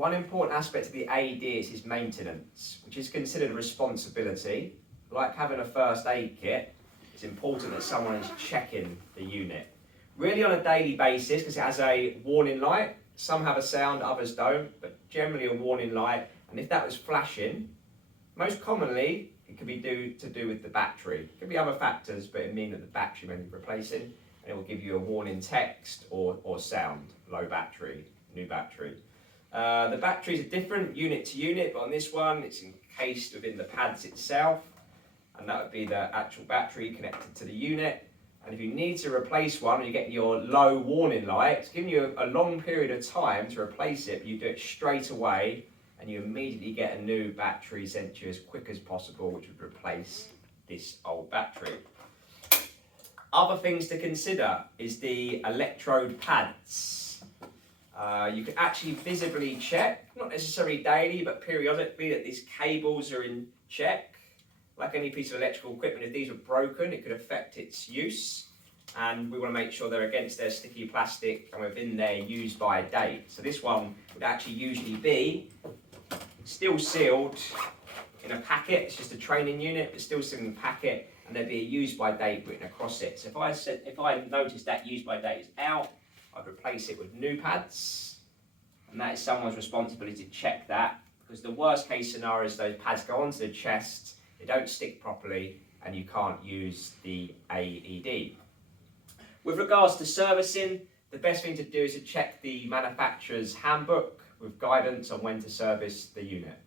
One important aspect of the AED is maintenance, which is considered a responsibility. Like having a first aid kit, it's important that someone is checking the unit. Really on a daily basis, because it has a warning light. Some have a sound, others don't, but generally a warning light. And if that was flashing, most commonly it could be to do with the battery. It could be other factors, but it means that the battery may need replacing, and it will give you a warning text or sound, low battery, new battery. The batteries are different unit to unit, but on this one it's encased within the pads itself, and that would be the actual battery connected to the unit. And if you need to replace one, you get your low warning light, it's giving you a long period of time to replace it, but you do it straight away and you immediately get a new battery sent to you as quick as possible, which would replace this old battery. Other things to consider is the electrode pads. You can actually visibly check, not necessarily daily, but periodically, that these cables are in check. Like any piece of electrical equipment, if these are broken, it could affect its use. And we want to make sure they're against their sticky plastic and within their use by date. So this one would actually usually be still sealed in a packet. It's just a training unit, but still sealed in a packet, and there'd be a use by date written across it. So if I noticed that use by date is out, I'd replace it with new pads, and that is someone's responsibility to check that, because the worst case scenario is those pads go onto the chest, they don't stick properly, and you can't use the AED. With regards to servicing, the best thing to do is to check the manufacturer's handbook with guidance on when to service the unit.